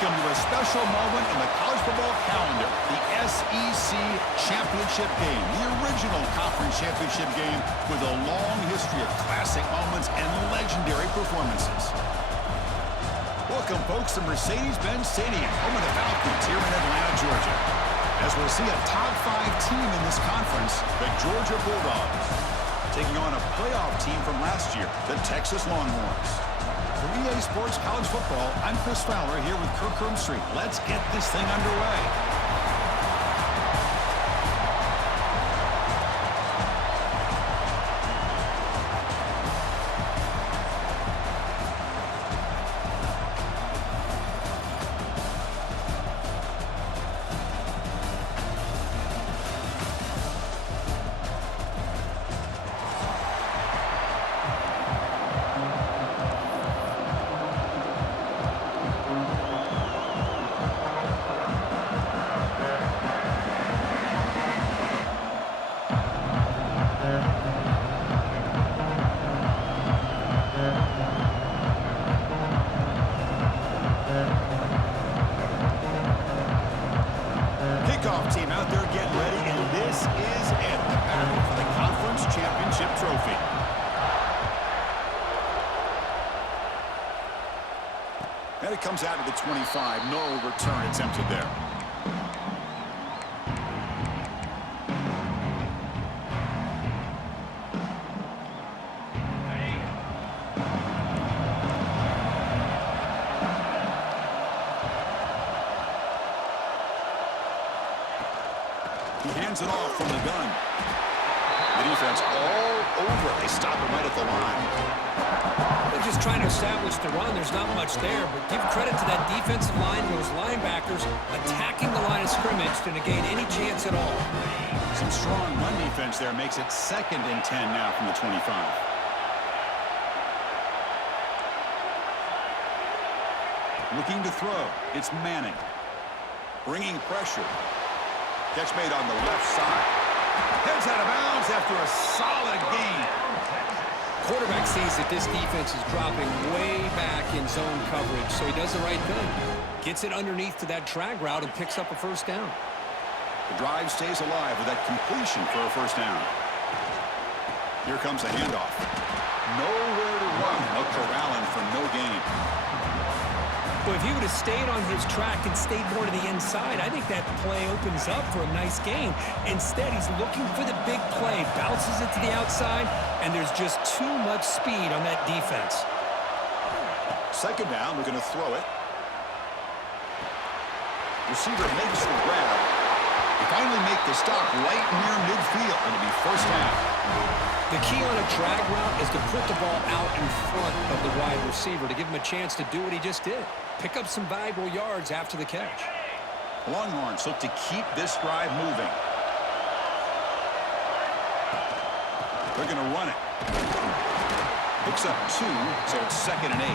Welcome to a special moment in the college football calendar, the SEC Championship game, the original conference championship game with a long history of classic moments and legendary performances. Welcome, folks, to Mercedes-Benz Stadium, home of the Falcons here in Atlanta, Georgia. As we'll see a top 5 team in this conference, the Georgia Bulldogs, taking on a playoff team from last year, the Texas Longhorns. For EA Sports College Football, I'm Chris Fowler here with Kirk Herbstreit. Let's get this thing underway. Kickoff team out there getting ready, and this is it, the battle for the conference championship trophy. And it comes out to the 25. No return attempted there. He hands it off from the gun. The defense all over. They stop him right at the line. They're just trying to establish the run. There's not much there, but give credit to that defensive line, those linebackers attacking the line of scrimmage to negate any chance at all. Some strong run defense there makes it 2nd and 10 now from the 25. Looking to throw. It's Manning. Bringing pressure. Catch made on the left side. Heads out of bounds after a solid gain. Quarterback sees that this defense is dropping way back in zone coverage, so he does the right thing. Gets it underneath to that drag route and picks up a first down. The drive stays alive with that completion for a first down. Here comes a handoff. Nowhere to run. No corralling for no gain. Well, if he would have stayed on his track and stayed more to the inside, I think that play opens up for a nice gain. Instead, he's looking for the big play, bounces it to the outside, and there's just too much speed on that defense. 2nd down, we're going to throw it. Receiver makes the grab. They finally make the stop right near midfield. It'll be first down. The key on a drag route is to put the ball out in front of the wide receiver to give him a chance to do what he just did. Pick up some valuable yards after the catch. Longhorns look to keep this drive moving. They're going to run it. Picks up 2, so it's 2nd and 8.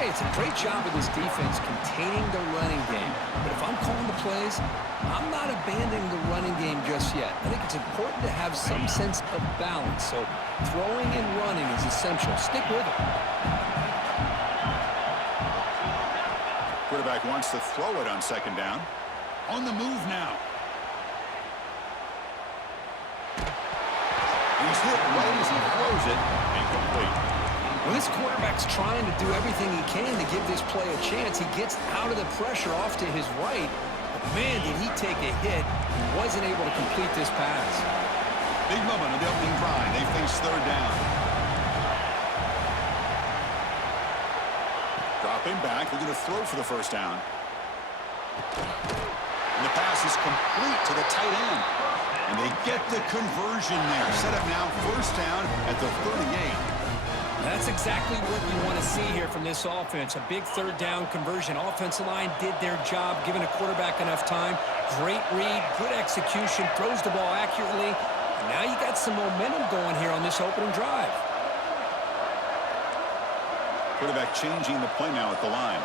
Hey, it's a great job of this defense containing the running game. But if I'm calling the plays, I'm not abandoning the running game just yet. I think it's important to have some sense of balance. So throwing and running is essential. Stick with it. Quarterback wants to throw it on 2nd down. On the move now. He's hit right as he throws it. Incomplete. When this quarterback's trying to do everything he can to give this play a chance, he gets out of the pressure off to his right. But man, did he take a hit. He wasn't able to complete this pass. Big moment on the opening drive. They face 3rd down. Dropping back. They're going to throw for the first down. And the pass is complete to the tight end. And they get the conversion there. Set up now, first down at the 38. That's exactly what you want to see here from this offense. A big 3rd down conversion. Offensive line did their job, giving a quarterback enough time. Great read, good execution, throws the ball accurately. And now you got some momentum going here on this opening drive. Quarterback changing the play now at the line.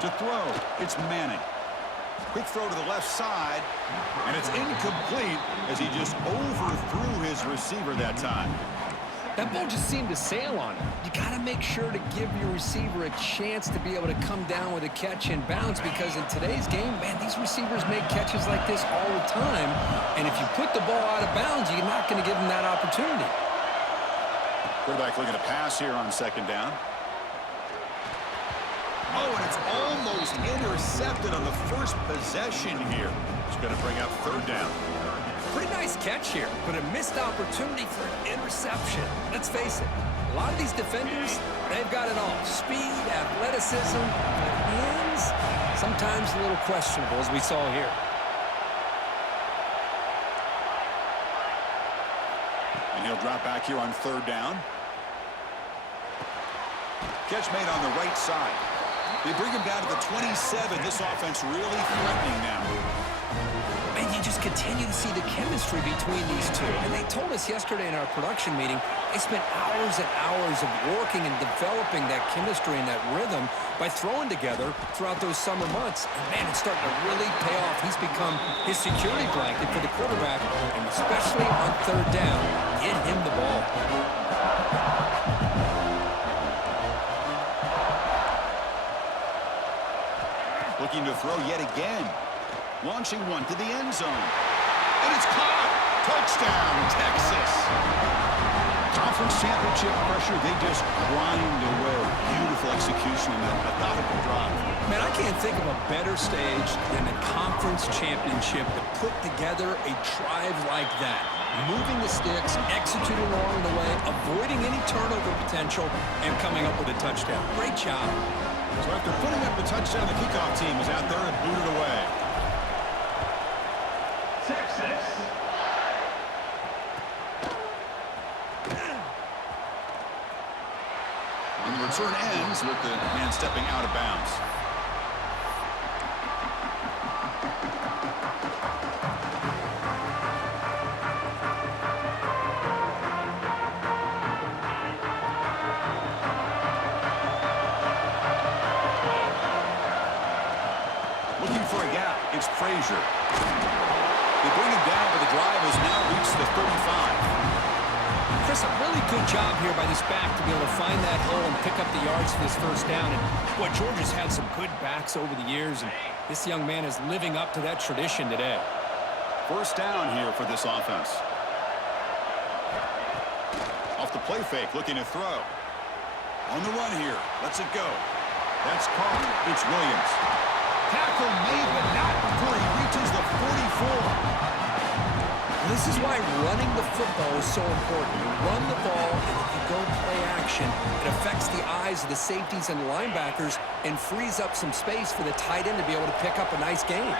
To throw, it's Manning. Quick throw to the left side, and it's incomplete as he just overthrew his receiver that time. That ball just seemed to sail on him. You got to make sure to give your receiver a chance to be able to come down with a catch and bounce, because in today's game, man, these receivers make catches like this all the time. And if you put the ball out of bounds, you're not going to give them that opportunity. Quarterback looking to pass here on second down. Oh, and it's almost intercepted on the first possession here. It's going to bring up third down. Pretty nice catch here, but a missed opportunity for an interception. Let's face it, a lot of these defenders, they've got it all. Speed, athleticism, but hands, sometimes a little questionable, as we saw here. And he'll drop back here on third down. Catch made on the right side. They bring him down to the 27. This offense really threatening now. And you just continue to see the chemistry between these two. And they told us yesterday in our production meeting, they spent hours and hours of working and developing that chemistry and that rhythm by throwing together throughout those summer months. And man, it's starting to really pay off. He's become his security blanket for the quarterback, and especially on third down, get him the ball. Looking to throw yet again. Launching one to the end zone. And it's caught. Touchdown, Texas. Conference championship pressure, they just grind away. Beautiful execution in that methodical drive. Man, I can't think of a better stage than the conference championship to put together a drive like that. Moving the sticks, executing along the way, avoiding any turnover potential, and coming up with a touchdown. Great job. So after putting up the touchdown, the kickoff team is out there and booted away. Texas. And the return ends with the man stepping out of bounds. It's Frazier. They bring him down, but the drive has now reached the 35. Chris, a really good job here by this back to be able to find that hole and pick up the yards for this first down. And boy, Georgia's had some good backs over the years, and this young man is living up to that tradition today. First down here for this offense. Off the play fake, looking to throw. On the run here. Lets it go. That's caught. It's Williams. Tackle made, but not before he reaches the 44. This is why running the football is so important. You run the ball, and if you go play action, it affects the eyes of the safeties and linebackers and frees up some space for the tight end to be able to pick up a nice gain.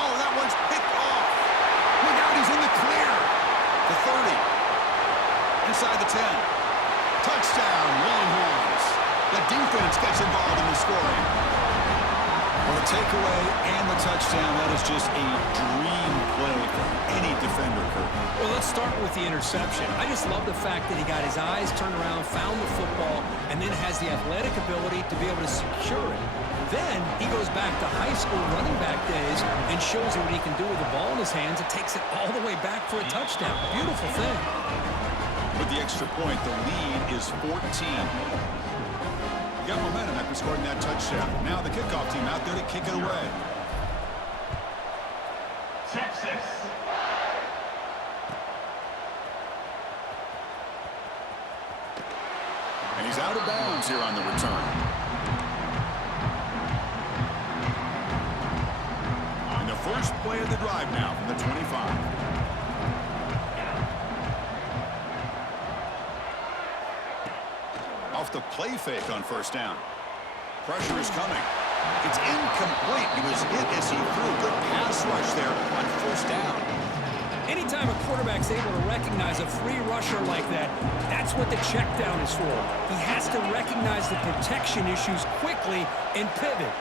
Oh, that one's picked off. Look out, he's in the clear. The 30. Inside the 10. Touchdown, Longhorns. The defense gets involved in the scoring. Well, the takeaway and the touchdown, that is just a dream play for any defender, Kurt. Well, let's start with the interception. I just love the fact that he got his eyes turned around, found the football, and then has the athletic ability to be able to secure it. Then he goes back to high school running back days and shows you what he can do with the ball in his hands. It takes it all the way back for a touchdown. Beautiful thing. With the extra point, the lead is 14. Got momentum after scoring that touchdown. Now the kickoff team out there to kick it away. Texas. And he's out of bounds here on the return. And the first play of the drive now from the 25. Off the play fake on first down. Pressure is coming. It's incomplete. He was hit as he threw a good pass rush there on first down. Anytime a quarterback's able to recognize a free rusher like that, that's what the check down is for. He has to recognize the protection issues quickly and pivot.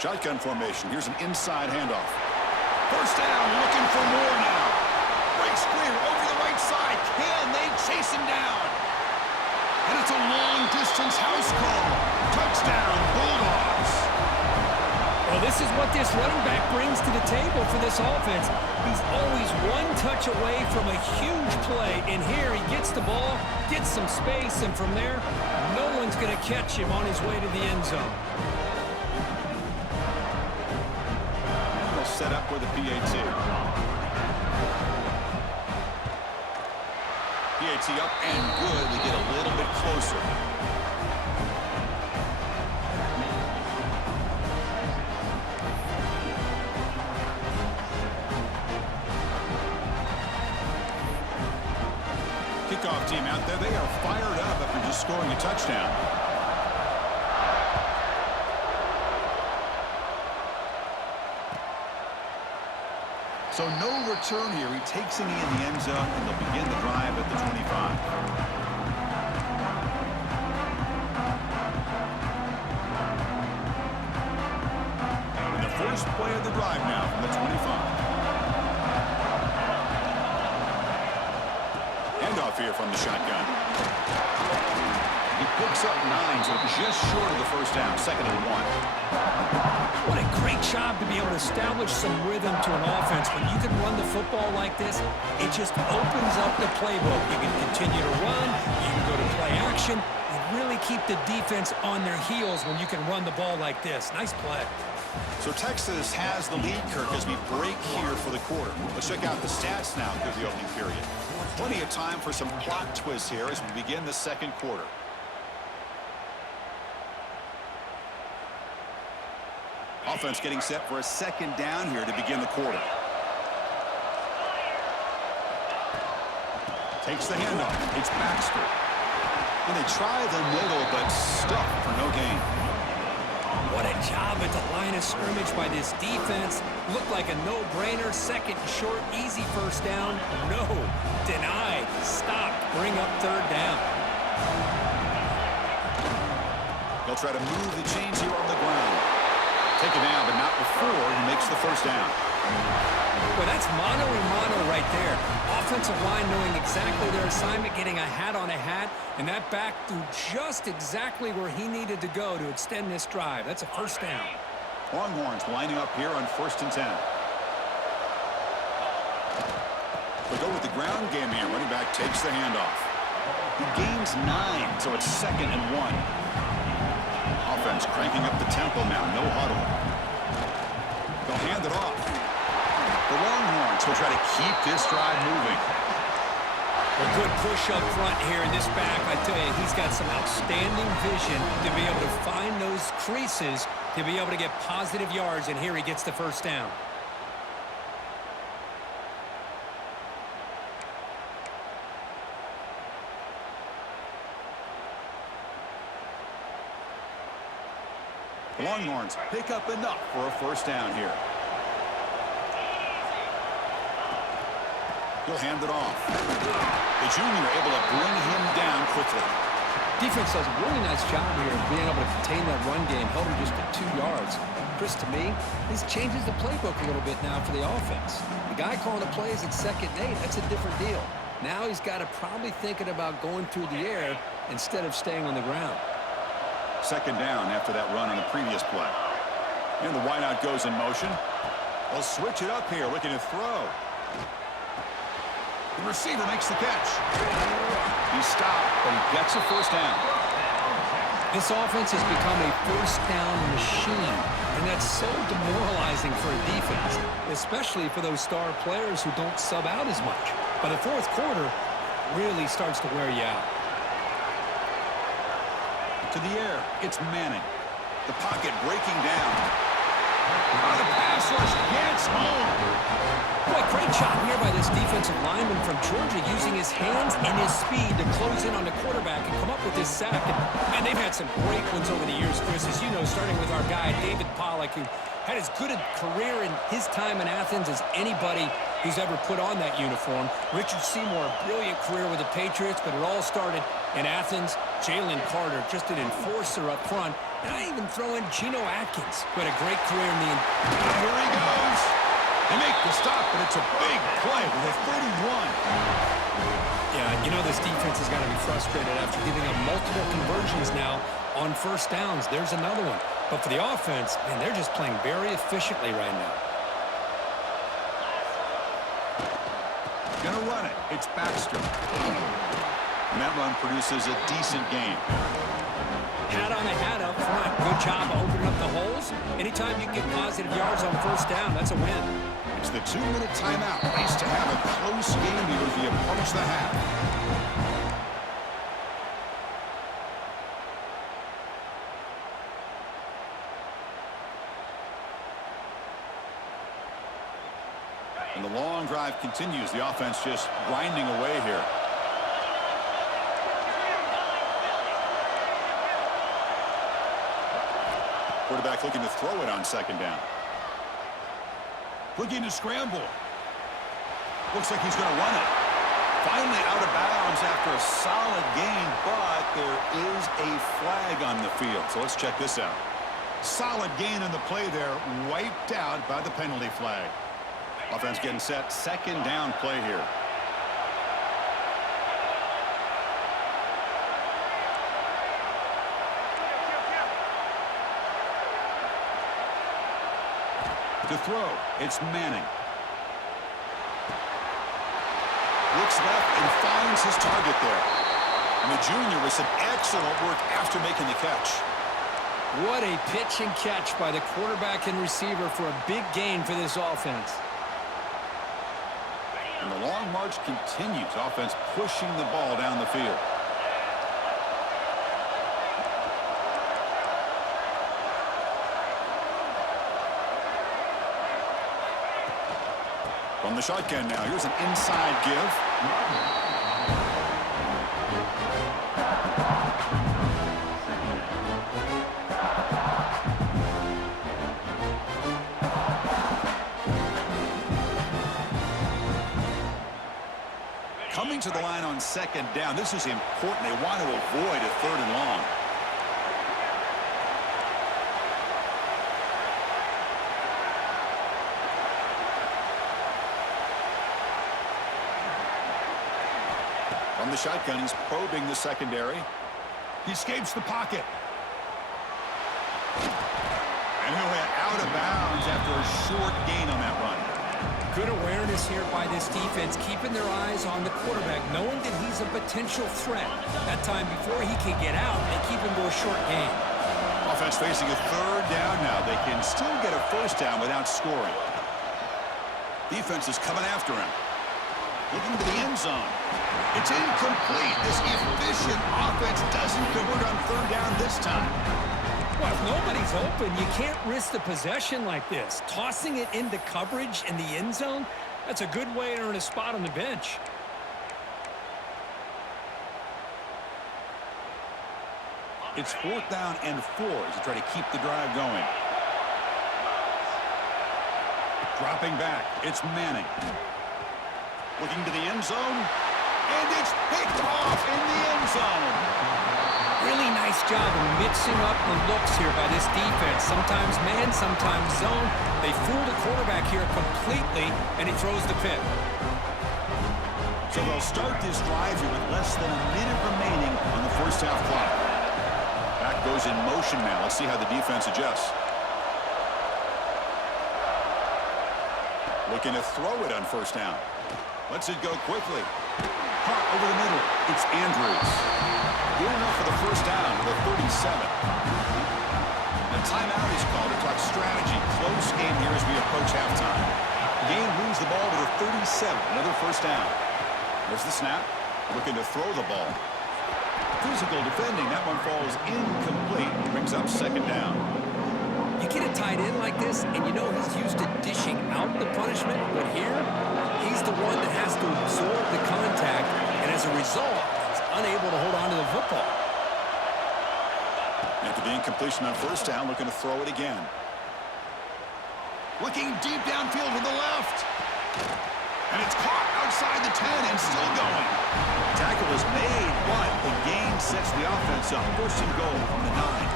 Shotgun formation. Here's an inside handoff. First down, looking for more now. Breaks clear over the right side. Can they chase him down? And it's a long-distance house call. Touchdown, Bulldogs. Well, this is what this running back brings to the table for this offense. He's always one touch away from a huge play, and here he gets the ball, gets some space, and from there, no one's going to catch him on his way to the end zone. And they'll set up with a PAT. PAT up and good. We get a little bit closer. Kickoff team out there. They are fired up after just scoring a touchdown. So no return here. He takes it in the end zone, and they'll begin the drive at the 25. And the first play of the drive now from the 25. Handoff here from the shotgun. He picks up 9, so just short of the first down, 2nd and 1. What a great job to be able to establish some rhythm to an offense. When you can run the football like this, it just opens up the playbook. You can continue to run, you can go to play action, and really keep the defense on their heels when you can run the ball like this. Nice play. So Texas has the lead, Kirk, as we break here for the quarter. Let's check out the stats now through the opening period. Plenty of time for some plot twists here as we begin the second quarter. Offense getting set for a second down here to begin the quarter. Takes the handoff. It's Baxter. And they try the middle, but stuffed for no gain. What a job at the line of scrimmage by this defense. Looked like a no-brainer. 2nd and short, easy first down. No, denied, stopped, bring up 3rd down. They'll try to move the chains here on the ground. Take it down, but not before he makes the first down. Well, that's mano-a-mano right there. Offensive line knowing exactly their assignment, getting a hat on a hat, and that back threw just exactly where he needed to go to extend this drive. That's a first down. Longhorns lining up here on 1st and 10. They go with the ground game here. Running back takes the handoff. He gains 9, so it's 2nd and 1. Offense cranking up the tempo now. No huddle. They'll hand it off. The Longhorns will try to keep this drive moving. A good push up front here in this back. I tell you, he's got some outstanding vision to be able to find those creases to be able to get positive yards, and here he gets the first down. The Longhorns pick up enough for a first down here. He'll hand it off. The junior able to bring him down quickly. Defense does a really nice job here of being able to contain that run game, held him just at 2 yards. Chris, to me, this changes the playbook a little bit now for the offense. The guy calling the plays at 2nd and 8, that's a different deal. Now he's got to probably thinking about going through the air instead of staying on the ground. 2nd down after that run on the previous play. And the wideout goes in motion. They'll switch it up here, looking to throw. The receiver makes the catch. He's stopped, but he gets a first down. This offense has become a first down machine, and that's so demoralizing for a defense, especially for those star players who don't sub out as much. By the 4th quarter, it really starts to wear you out. To the air, it's Manning. The pocket breaking down. The pass rush gets home. Boy, great job here by this defensive lineman from Georgia using his hands and his speed to close in on the quarterback and come up with this sack. And they've had some great ones over the years, Chris, as you know, starting with our guy, David Pollack, who had as good a career in his time in Athens as anybody who's ever put on that uniform. Richard Seymour, a brilliant career with the Patriots, but it all started in Athens. Jalen Carter, just an enforcer up front. And I even throw in Geno Atkins, who had a great career in the... Here he goes. They make the stop, but it's a big play with a 31. Yeah, you know this defense has got to be frustrated after giving up multiple conversions now on first downs. There's another one. But for the offense, man, they're just playing very efficiently right now. Gonna run it. It's Baxter. And that run produces a decent gain. Hat on the hat up front. Good job of opening up the holes. Anytime you can get positive yards on first down, that's a win. It's the 2-minute timeout. Nice to have a close game here as we approach the half. And the long drive continues. The offense just grinding away here. Quarterback looking to throw it on second down. Looking to scramble. Looks like he's going to run it. Finally out of bounds after a solid gain, but there is a flag on the field. So let's check this out. Solid gain on the play there, wiped out by the penalty flag. Offense getting set, second down play here. To throw, it's Manning. Looks left and finds his target there. And the junior with some excellent work after making the catch. What a pitch and catch by the quarterback and receiver for a big gain for this offense. And the long march continues. Offense pushing the ball down the field. From the shotgun now, here's an inside give. Coming to the line on second down, this is important. They want to avoid a third and long. From the shotgun, he's probing the secondary. He escapes the pocket. And he'll head out of bounds after a short gain on that run. Good awareness here by this defense, keeping their eyes on the quarterback, knowing that he's a potential threat. That time before he can get out, they keep him to a short gain. Offense facing a third down now. They can still get a first down without scoring. Defense is coming after him. Looking to the end zone. It's incomplete. This efficient offense doesn't convert on third down this time. Well, if nobody's open, you can't risk the possession like this. Tossing it into coverage in the end zone, that's a good way to earn a spot on the bench. It's 4th down and 4 as they try to keep the drive going. Dropping back, it's Manning. Looking to the end zone, and it's picked off in the end zone. Really nice job of mixing up the looks here by this defense. Sometimes man, sometimes zone. They fool the quarterback here completely, and he throws the pick. So they'll start this drive here with less than a minute remaining on the first half clock. Back goes in motion now. Let's see how the defense adjusts. Looking to throw it on first down. Lets it go quickly. Hot over the middle. It's Andrews. Good enough for the first down to the 37. The timeout is called to talk strategy. Close game here as we approach halftime. Game moves the ball to the 37. Another first down. There's the snap. Looking to throw the ball. Physical defending. That one falls incomplete. Brings up second down. You get a tight end like this, and you know he's used to dishing out the punishment, but here, he's the one that has to absorb the contact, and as a result, he's unable to hold on to the football. After the incompletion on first down, looking to throw it again. Looking deep downfield to the left. And it's caught outside the 10 and still going. Tackle is made, but the gain sets the offense up. First and goal from the 9.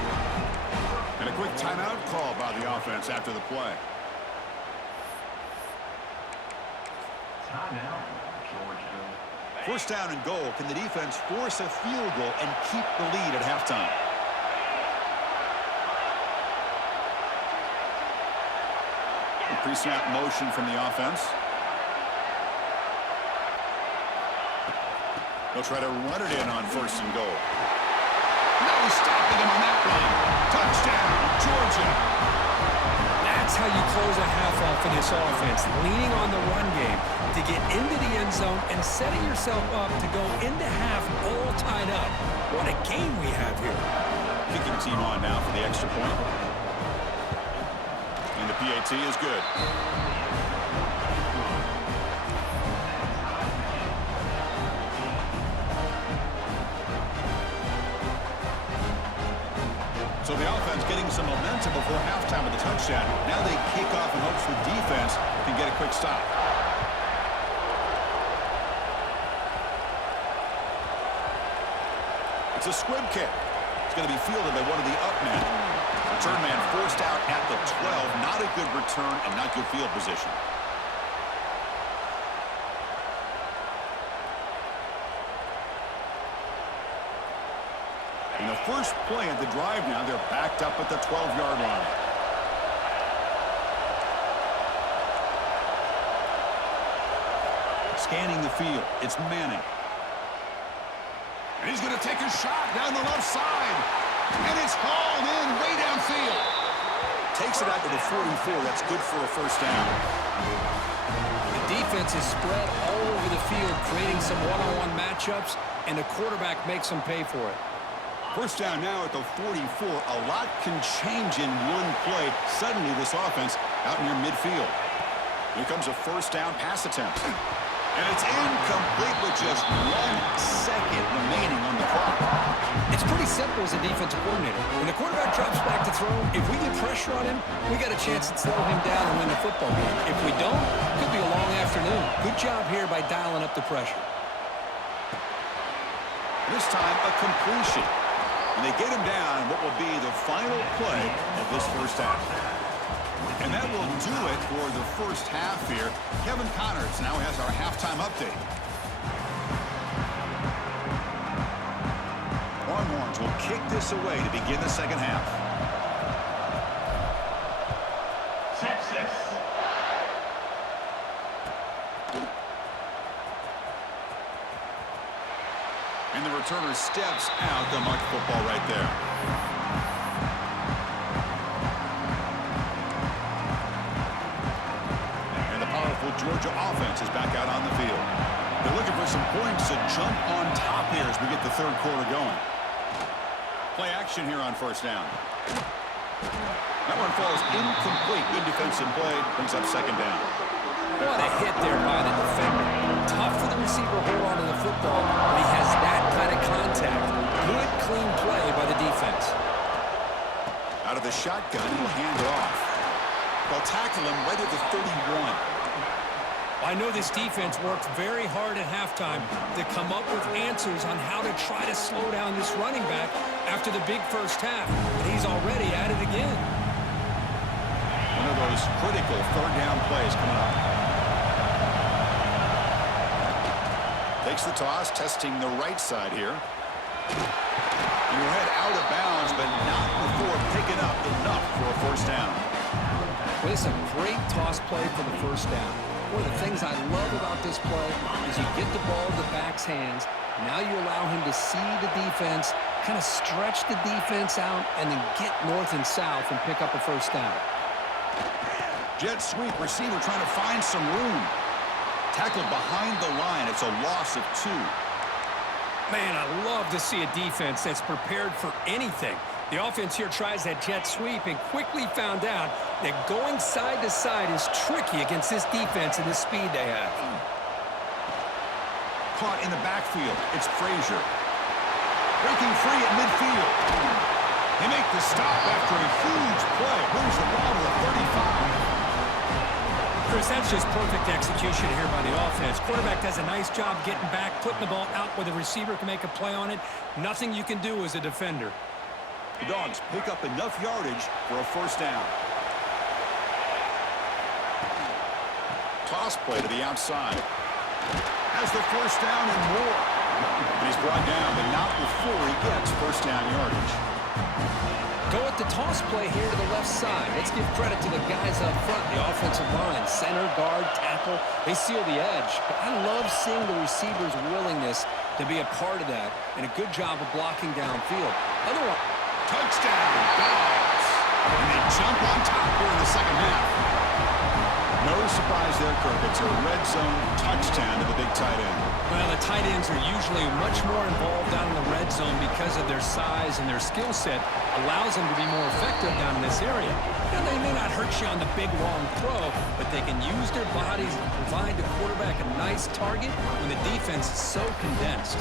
And a quick timeout call by the offense after the play. Timeout, Georgia. First down and goal. Can the defense force a field goal and keep the lead at halftime? Pre-snap motion from the offense. They'll try to run it in on 1st and goal. No stopping him on that run. Touchdown, Georgia. That's how you close a half off in this offense, leaning on the run game to get into the end zone and setting yourself up to go into half all tied up. What a game we have here. Kicking team on now for the extra point. And the PAT is good. So the offense getting some momentum before halftime with the touchdown. Now they kick off in hopes the defense can get a quick stop. It's a squib kick. It's going to be fielded by one of the up men. Return man forced out at the 12. Not a good return and not good field position. In the first play of the drive now, they're backed up at the 12-yard line. Scanning the field, it's Manning. And he's going to take a shot down the left side. And it's hauled in way downfield. Takes it out to the 44. That's good for a 1st down. The defense is spread all over the field, creating some one-on-one matchups, and the quarterback makes them pay for it. 1st down now at the 44. A lot can change in one play. Suddenly this offense out near midfield. Here comes a 1st down pass attempt. And it's incomplete with just 1 second remaining on the clock. It's pretty simple as a defensive coordinator. When the quarterback drops back to throw, if we get pressure on him, we got a chance to slow him down and win the football game. If we don't, it could be a long afternoon. Good job here by dialing up the pressure. This time a completion. And they get him down what will be the final play of this 1st half. And that will do it for the 1st half here. Kevin Connors now has our halftime update. Longhorns will kick this away to begin the 2nd half. Texas. And the returner steps out. They'll mark football right there. Georgia offense is back out on the field. They're looking for some points to jump on top here as we get the 3rd quarter going. Play action here on 1st down. That one falls incomplete. Good defensive play. Brings up 2nd down. What a hit there by the defender. Tough for the receiver to hold on to the football when he has that kind of contact. Good, clean play by the defense. Out of the shotgun, he'll hand it off. They'll tackle him right at the 31. I know this defense worked very hard at halftime to come up with answers on how to try to slow down this running back after the big 1st half, and he's already at it again. One of those critical 3rd down plays coming up. Takes the toss, testing the right side here. And your head out of bounds, but not before picking up enough for a 1st down. Well, it's a great toss play for the 1st down. One of the things I love about this play is you get the ball in the back's hands. Now you allow him to see the defense, kind of stretch the defense out, and then get north and south and pick up a 1st down. Jet sweep, receiver trying to find some room. Tackled behind the line. It's a loss of 2. Man, I love to see a defense that's prepared for anything. The offense here tries that jet sweep and quickly found out that going side to side is tricky against this defense and the speed they have. Caught in the backfield. It's Frazier. Breaking free at midfield. They make the stop after a huge play. Moves the ball to the 35. Chris, that's just perfect execution here by the offense. Quarterback does a nice job getting back, putting the ball out where the receiver can make a play on it. Nothing you can do as a defender. The Dogs pick up enough yardage for a 1st down. Toss play to the outside. Has the 1st down and more. And he's brought down, but not before he gets 1st down yardage. Go with the toss play here to the left side. Let's give credit to the guys up front, the offensive line, center, guard, tackle. They seal the edge. But I love seeing the receiver's willingness to be a part of that, and a good job of blocking downfield. Otherwise, Touchdown, Dogs. And they jump on top here in the second half. No surprise there, Kirk. It's a red zone touchdown to the big tight end. well, the tight ends are usually much more involved down in the red zone because of their size and their skill set allows them to be more effective down in this area. Now, they may not hurt you on the big, long throw, but they can use their bodies to provide the quarterback a nice target when the defense is so condensed.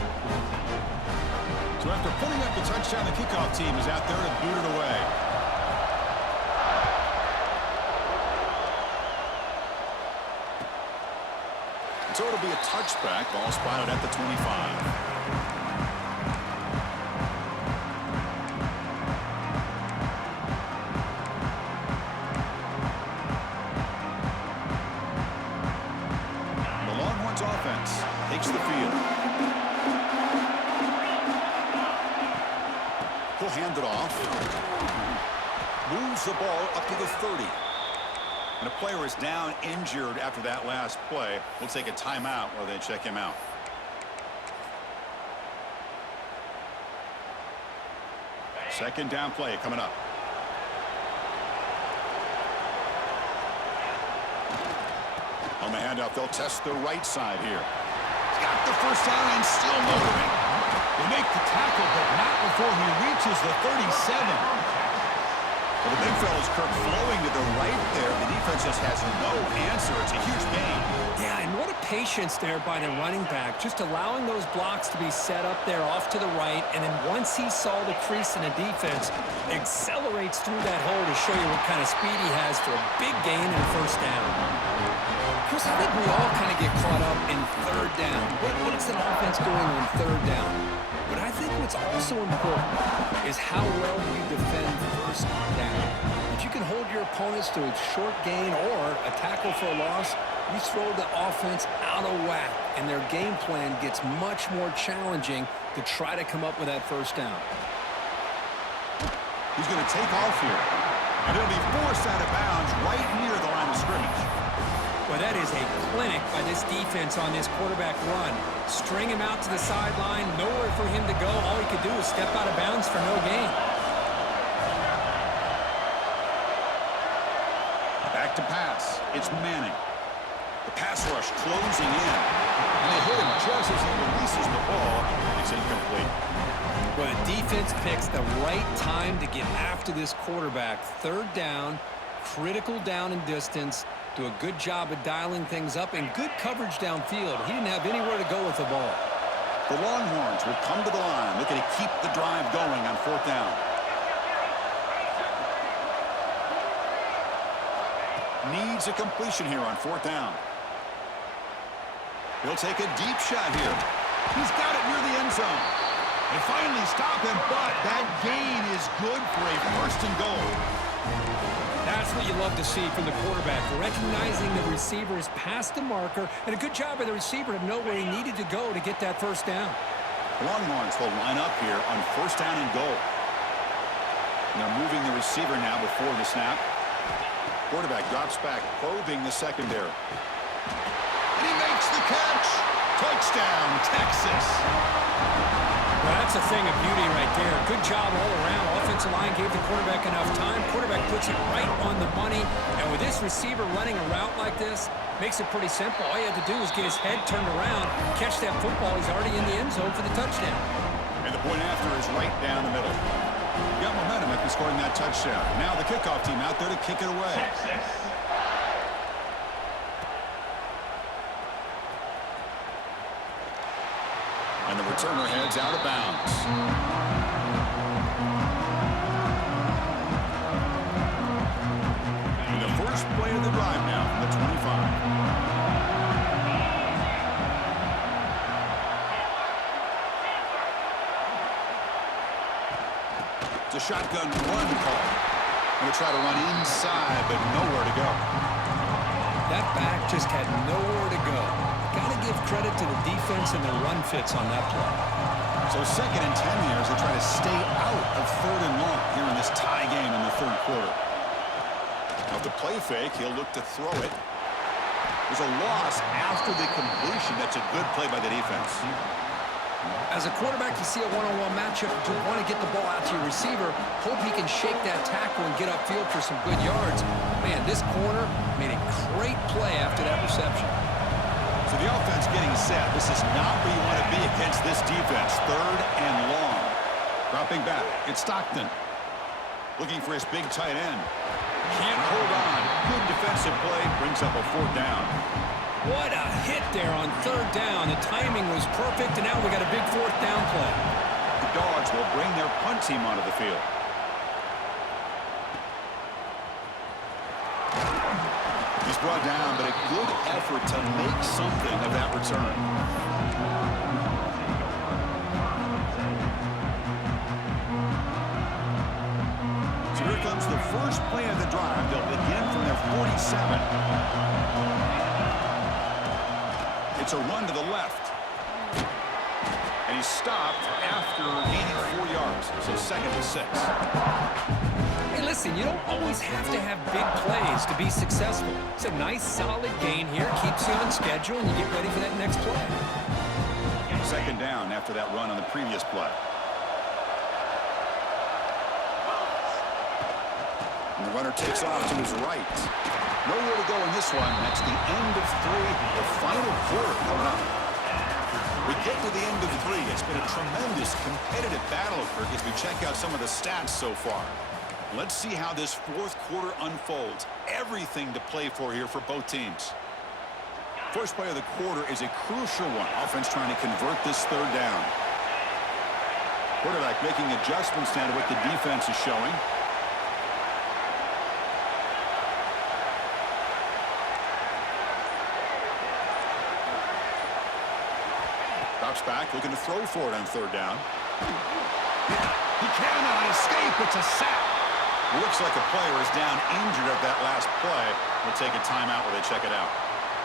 So after putting up the touchdown, the kickoff team is out there to boot it away. So it'll be a touchback. Ball spotted at the 25. Offense takes the field. He'll hand it off. Moves the ball up to the 30. And a player is down injured after that last play. We'll take a timeout while they check him out. Second down play coming up. On the handoff, they'll test the right side here. He's got the first down and still motoring. They make the tackle, but not before he reaches the 37. Well, the big fella's Kirk flowing to the right there. The defense just has no answer. It's a huge gain. Yeah, and what a patience there by the running back, just allowing those blocks to be set up there off to the right, and then once he saw the crease in the defense, accelerates through that hole to show you what kind of speed he has for a big gain and first down. Chris, I think we all kind of get caught up in third down. What is an offense doing on third down? But I think what's also important is how well you defend first down. If you can hold your opponents to a short gain or a tackle for a loss, you throw the offense out of whack, and their game plan gets much more challenging to try to come up with that first down. He's going to take off here, and he'll be forced out of bounds right near the line of scrimmage. Well, that is a clinic by this defense on this quarterback run. String him out to the sideline, nowhere for him to go. All he could do is step out of bounds for no gain. Back to pass. It's Manning. The pass rush closing in. And they hit him just as he releases the ball. It's incomplete. Well, the defense picks the right time to get after this quarterback. Third down, critical down and distance. Do a good job of dialing things up and good coverage downfield. He didn't have anywhere to go with the ball. The Longhorns will come to the line, looking to keep the drive going on fourth down. Needs a completion here on fourth down. He'll take a deep shot here. He's got it near the end zone. They finally stop him, but that gain is good for a first and goal. That's what you love to see from the quarterback, recognizing the receiver's past the marker, and a good job by the receiver to know where he needed to go to get that first down. The Longhorns will line up here on first down and goal. And they're moving the receiver now before the snap. Quarterback drops back, probing the secondary. And he makes the catch. Touchdown, Texas. Well, that's a thing of beauty right there. Good job all around. Offensive line gave the quarterback enough time. Quarterback puts it right on the money. And with this receiver running a route like this, makes it pretty simple. All you have to do is get his head turned around, catch that football. He's already in the end zone for the touchdown. And the point after is right down the middle. Got momentum after scoring that touchdown. Now the kickoff team out there to kick it away. And the returner heads out of bounds. And the first play of the drive now from the 25. It's a shotgun run call. Going to try to run inside, but nowhere to go. That back just had nowhere to go. Got to give credit to the defense and the run fits on that play. So second and 10 years, they try to stay out of third and long. fake. He'll look to throw it. There's a loss after the completion. That's a good play by the defense. As a quarterback, you see a one-on-one matchup. You want to get the ball out to your receiver. Hope he can shake that tackle and get upfield for some good yards. Man, this corner made a great play after that reception. So the offense getting set. This is not where you want to be against this defense. 3rd and long. Dropping back. It's Stockton. Looking for his big tight end. Can't hold on. Good defensive play. Brings up a 4th down. What a hit there on 3rd down. The timing was perfect, and now we got a big 4th down play. The Dogs will bring their punt team onto the field. He's brought down, but a good effort to make something of that return. So here comes the first play of the drive. They'll begin from their 47. It's a run to the left. And he's stopped after gaining 4 yards. So 2nd and 6. Hey, listen, you don't always have to have big plays to be successful. It's a nice, solid gain here. Keeps you on schedule, and you get ready for that next play. 2nd down after that run on the previous play. And the runner takes off to his right. Nowhere to go in this one. That's the end of 3. The final quarter coming up. We get to the end of 3. It's been a tremendous competitive battle, Kirk, as we check out some of the stats so far. Let's see how this 4th quarter unfolds. Everything to play for here for both teams. First play of the quarter is a crucial one. Offense trying to convert this 3rd down. Quarterback making adjustments now to what the defense is showing. Drops back, looking to throw for it on 3rd down. He cannot escape. It's a sack. Looks like a player is down injured at that last play. We'll take a timeout while they check it out.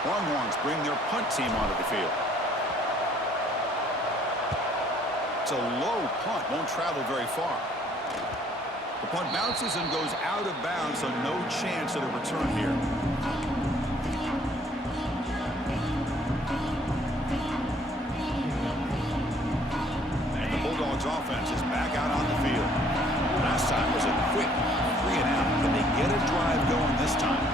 Longhorns bring their punt team onto the field. It's a low punt, won't travel very far. The punt bounces and goes out of bounds, so no chance of a return here. And the Bulldogs offense is back out on the field. Last time was a quick 3-and-out. Can they get a drive going this time?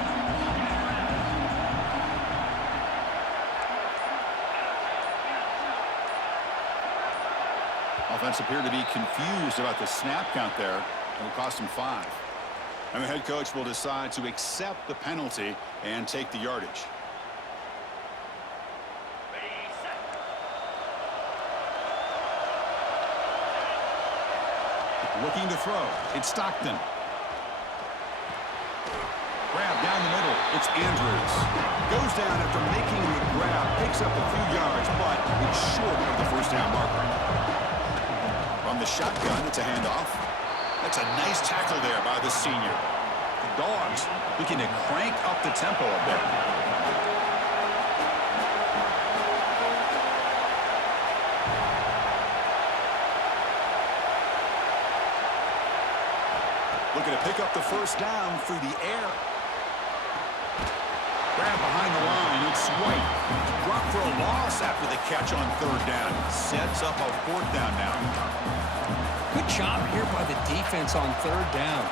Offense appeared to be confused about the snap count there. It'll cost him 5. And the head coach will decide to accept the penalty and take the yardage. Looking to throw. It's Stockton. Grab down the middle. It's Andrews. Goes down after making the grab. Picks up a few yards, but it's short of the first down marker. From the shotgun, it's a handoff. That's a nice tackle there by the senior. The Dogs looking to crank up the tempo a bit. Looking to pick up the first down through the air. Grab behind the line. It's White. Drop for a loss after the catch on 3rd down. Sets up a 4th down now. Good job here by the defense on 3rd down.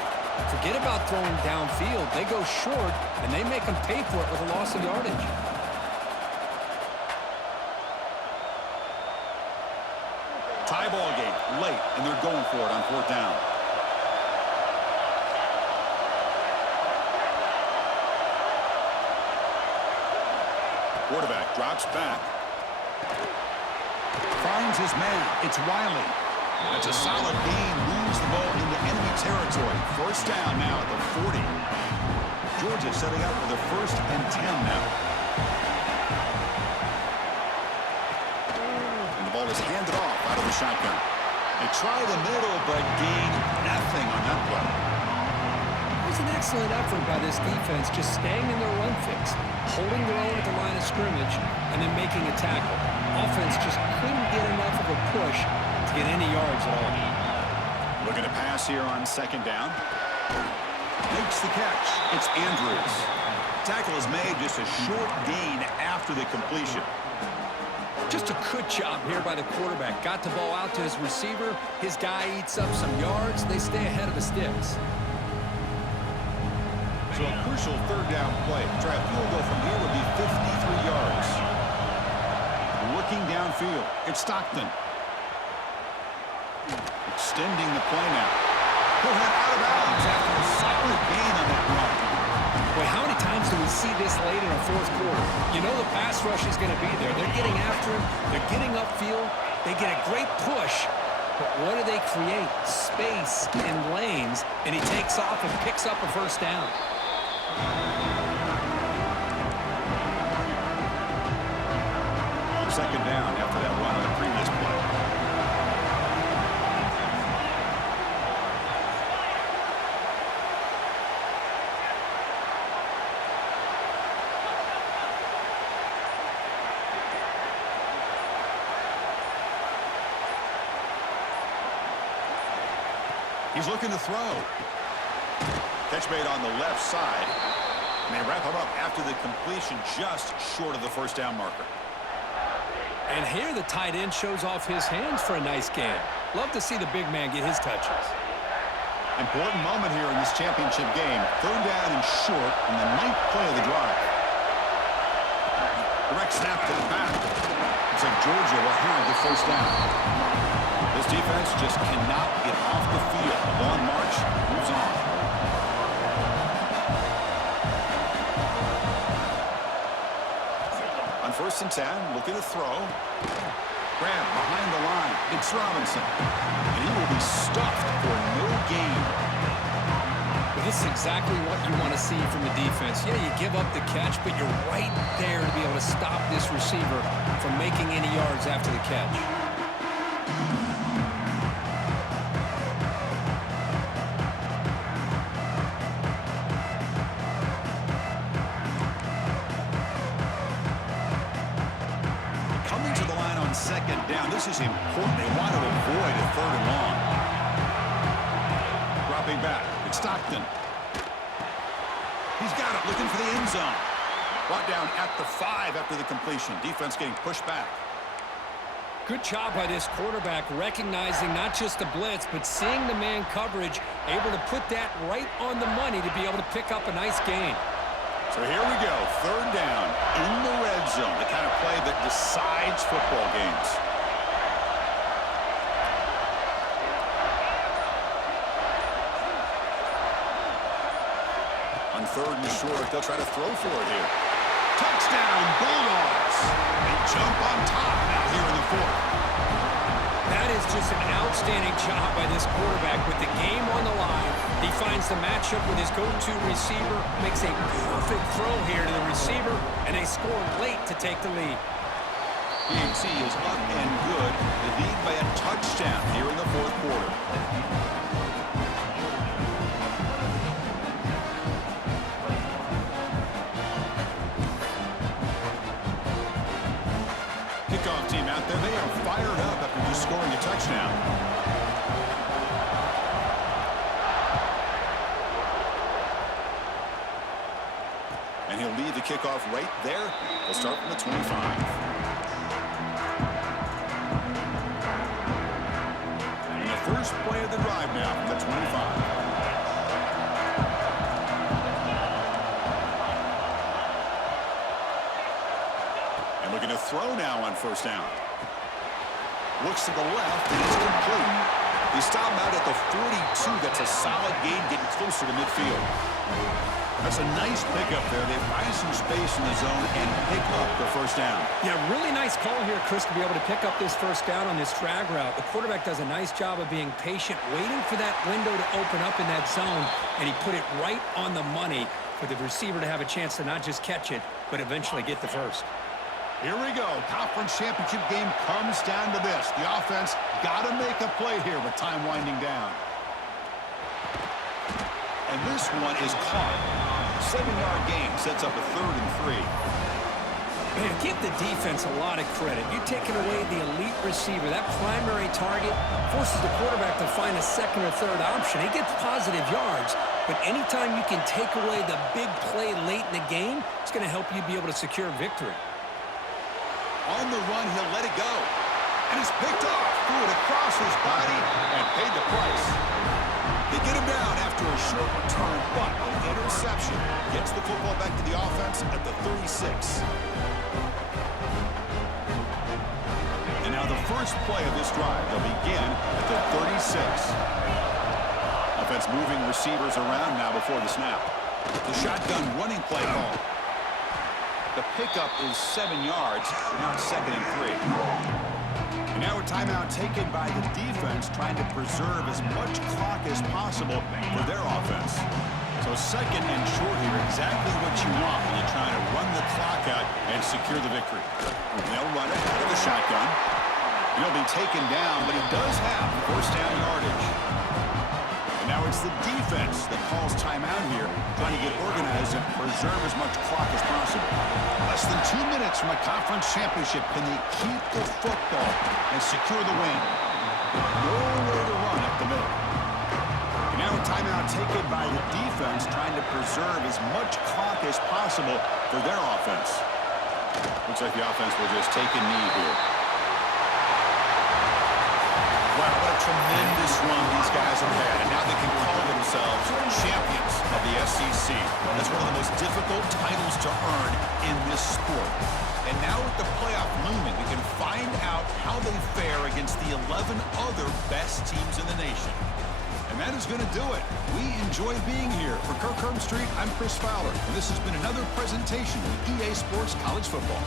Forget about throwing downfield. They go short, and they make them pay for it with a loss of yardage. Tie ball game late, and they're going for it on 4th down. Quarterback drops back. Finds his man. It's Wiley. That's a solid gain. Moves the ball into enemy territory. First down now at the 40. Georgia setting up with a 1st and 10 now. And the ball is handed off out of the shotgun. They try the middle, but gain nothing on that play. It was an excellent effort by this defense, just staying in their run fix, holding their own at the line of scrimmage, and then making a tackle. Offense just couldn't get enough of a push to get any yards at all. Looking to pass here on 2nd down. Makes the catch. It's Andrews. Tackle is made, just a short gain after the completion. Just a good job here by the quarterback. Got the ball out to his receiver. His guy eats up some yards. They stay ahead of the sticks. So a crucial third down play. Try a field goal from here would be 53 yards. Looking downfield, it's Stockton. Extending the play now. He'll head out of bounds after a solid gain on that run. Boy, how many times do we see this late in the fourth quarter? You know the pass rush is going to be there. They're getting after him. They're getting upfield. They get a great push. But what do they create? Space and lanes. And he takes off and picks up a first down. Second down after that run on the previous play. He's looking to throw. Catch made on the left side. And they wrap him up after the completion, just short of the first down marker. And here the tight end shows off his hands for a nice game. Love to see the big man get his touches. Important moment here in this championship game. Third down and short in the 9th play of the drive. Direct snap to the back. Looks like Georgia will have the first down. This defense just cannot get off the field. The ball in march moves on. On 1st and 10, looking to throw. Grab behind the line. It's Robinson. And he will be stuffed for no gain. But this is exactly what you want to see from the defense. Yeah, you give up the catch, but you're right there to be able to stop this receiver from making any yards after the catch. Coming to the line on second down. This is important. They want to avoid a third and long. Dropping back. It's Stockton. He's got it, looking for the end zone. Brought down at the 5 after the completion. Defense getting pushed back. Good job by this quarterback recognizing not just the blitz, but seeing the man coverage, able to put that right on the money to be able to pick up a nice gain. So here we go, third down in the red zone, the kind of play that decides football games. On 3rd and short, they'll try to throw for it here. Touchdown, Bulldogs! They jump on top now here in the 4th. That is just an outstanding job by this quarterback with the game on the line. He finds the matchup with his go-to receiver, makes a perfect throw here to the receiver, and they score late to take the lead. PNC is up and good. The lead by a touchdown here in the 4th quarter. Kickoff team out there. They are fired up after just scoring a touchdown. And he'll lead the kickoff right there. They'll start from the 25. And the first play of the drive now from the 25. And looking to throw now on 1st down. Looks to the left, and it's complete. He stopped out at the 42. That's a solid gain, getting closer to midfield. That's a nice pickup there. They find some space in the zone and pick up the first down. Yeah, really nice call here, Chris, to be able to pick up this first down on this drag route. The quarterback does a nice job of being patient, waiting for that window to open up in that zone, and he put it right on the money for the receiver to have a chance to not just catch it, but eventually get the first. Here we go. Conference championship game comes down to this. The offense got to make a play here with time winding down. And this one is caught. 7-yard gain sets up a 3rd and 3. Man, give the defense a lot of credit. You're taking away the elite receiver. That primary target forces the quarterback to find a second or third option. He gets positive yards, but anytime you can take away the big play late in the game, it's going to help you be able to secure victory. On the run, he'll let it go. And it's picked off. Threw it across his body and paid the price. They get him down after a short return, but an interception gets the football back to the offense at the 36. And now the first play of this drive, they'll begin at the 36. Offense moving receivers around now before the snap. The shotgun running play call. The pickup is 7 yards. Now it's 2nd and 3. And now a timeout taken by the defense, trying to preserve as much clock as possible for their offense. So 2nd and short here, exactly what you want when you're trying to run the clock out and secure the victory. They'll run ahead of the shotgun. He'll be taken down, but he does have first down yardage. And now it's the defense that calls timeout here, trying to get organized and preserve as much clock as possible. Less than 2 minutes from a conference championship. Can they keep the football and secure the win? Nowhere to run up the middle. And now a timeout taken by the defense, trying to preserve as much clock as possible for their offense. Looks like the offense will just take a knee here. Wow, what a tremendous run these guys have had, and now they can call themselves champions of the SEC. That's one of the most difficult titles to earn in this sport. And now with the playoff looming, we can find out how they fare against the 11 other best teams in the nation. And that is going to do it. We enjoy being here. For Kirk Herbstreit, I'm Chris Fowler, and this has been another presentation of EA Sports College Football.